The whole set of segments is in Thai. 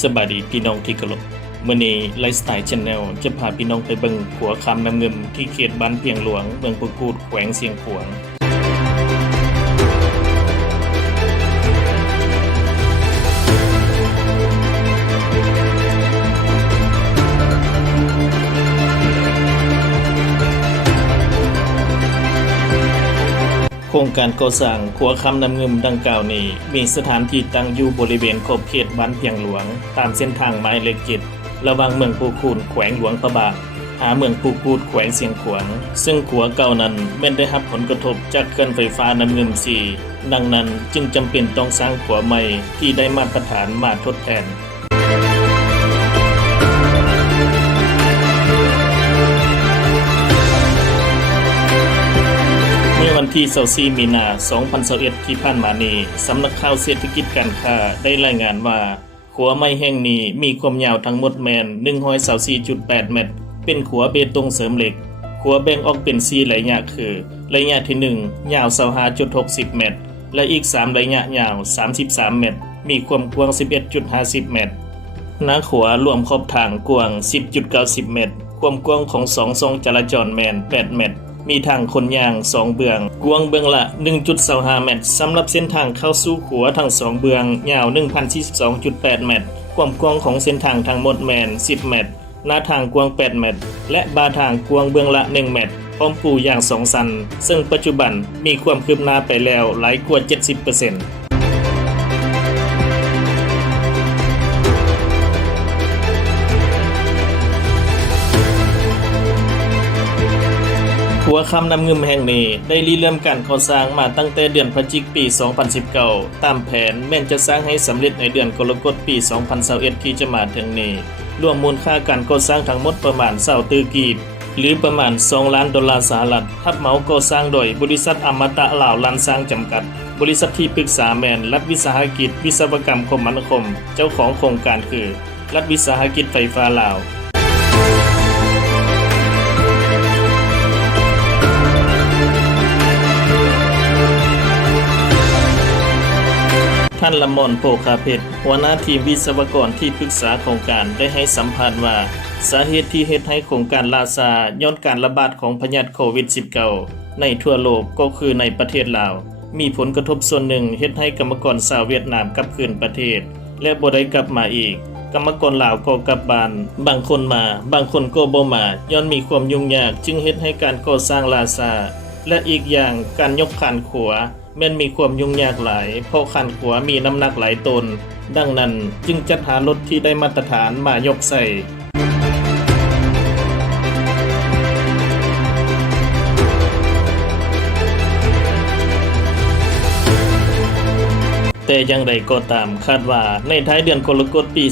สบายดีพี่น้องที่เคารพมื้อนี้ไลฟ์สไตล์ Channel จะพาพี่น้องไปเบิ่งขัวคำน้ำเงิมที่เขตบ้านเพียงหลวงเมืองปุกูดแขวงเสียงขวางโครงการก่อสร้างขัวคำน้ำเงิมดังกล่าวนี้มีสถานที่ตั้งอยู่บริเวณขอบเขตบ้านเพียงหลวงตามเส้นทางหมายเลข7ระหว่างเมืองปูคูนแขวงหลวงพระบางหาเมืองปูกูดแขวงเสียงขวางซึ่งขัวเก่านั้นไม่ได้รับผลกระทบจากเคลื่อนไฟฟ้าน้ำเงิม4ดังนั้นจึงจำเป็นต้องสร้างขัวใหม่ที่ได้มาตรฐานมาทดแทนวันที่24มีนา2021ที่ผ่านมานี้สำนักข่าวเศรษฐกิจการค้าได้รายงานว่าขัวไม้แห่งนี้มีความยาวทั้งหมดแมน 124.8 เมตรเป็นขัวเบตงเสริมเหล็กขัวแบ่งออกเป็น4ระยะคือระยะที่1ยาว 25.60 เมตรและอีก3ระยะยาว 33 เมตรมีความกว้าง 11.50 เมตรหน้าขัวรวมขอบทางกว้าง 10.90 เมตรความกว้างของ2ช่องจราจรแมน 8 เมตรมีทางคนยาง2เบื้องกว้างเบื้องละ 1.25 เมตรสำหรับเส้นทางเข้าสู่ขัวทั้ง2เบื้องยาว 1,042.8 เมตรความกว้างของเส้นทางทั้งหมดแมน 10 เมตรหน้าทางกว้าง 8 เมตรและบาทางกว้างเบื้องละ 1 เมตรพร้อมปูยาง2สันซึ่งปัจจุบันมีความคืบหน้าไปแล้วหลายกว่า 70% ขัวคำน้ำเงิมแห่งนี้ได้ริเริ่มการก่อสร้างมาตั้งแต่เดือนพฤศจิกายนปี 2019 ตามแผนแม้นจะสร้างให้สำเร็จในเดือนกรกฎาคมปี 2021 ที่จะมาถึงนี้รวมมูลค่าการก่อสร้างทั้งหมดประมาณ20ตื้อกีบหรือประมาณ$2 ล้านรับเหมาก่อสร้างโดยบริษัทอมตะลาวลันสร้างจำกัดบริษัทที่ปรึกษาแมนรัฐวิสาหกิจวิศวกรรมคมนาคมเจ้าของโครงการคือรัฐวิสาหกิจไฟฟ้าลาวท่านละมนโภคาเพชรหัวหน้าทีมวิศวกรที่ปรึกษาโครงการได้ให้สัมภาษณ์ว่าสาเหตุที่เฮ็ดให้โครงการล่าช้าย้อนการระบาดของพยาธิโควิด -19 ในทั่วโลกก็คือในประเทศลาวมีผลกระทบส่วนหนึ่งเฮ็ดให้กรรมกรชาวเวียดนามกลับคืนประเทศและบ่ได้กลับมาอีกกรรมกรลาวก็กลับบ้านบางคนมาบางคนก็บ่มาย้อนมีความยุ่งยากจึงเฮ็ดให้การก่อสร้างล่าช้าและอีกอย่างการยกคานขัวแม้นมีความยุ่งยากหลายเพราะคันขัวมีน้ำหนักหลายตนดังนั้นจึงจัดหารถที่ได้มาตรฐานมายกใส่แต่อย่างไรก็ตามคาดว่าในท้ายเดือนกรกฎาคมปี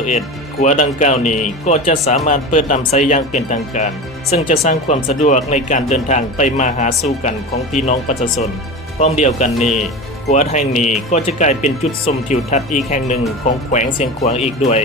2021ขัวดังกล่าวนี้ก็จะสามารถเปิดนำใช้อย่างเป็นทางการซึ่งจะสร้างความสะดวกในการเดินทางไปมาหาสู่กันของพี่น้องประชาชนพร้อมเดียวกันนี้ขัวแห่งนี้ก็จะกลายเป็นจุดชมทิวทัศน์อีกแห่งหนึ่งของแขวงเสียงขวางอีกด้วย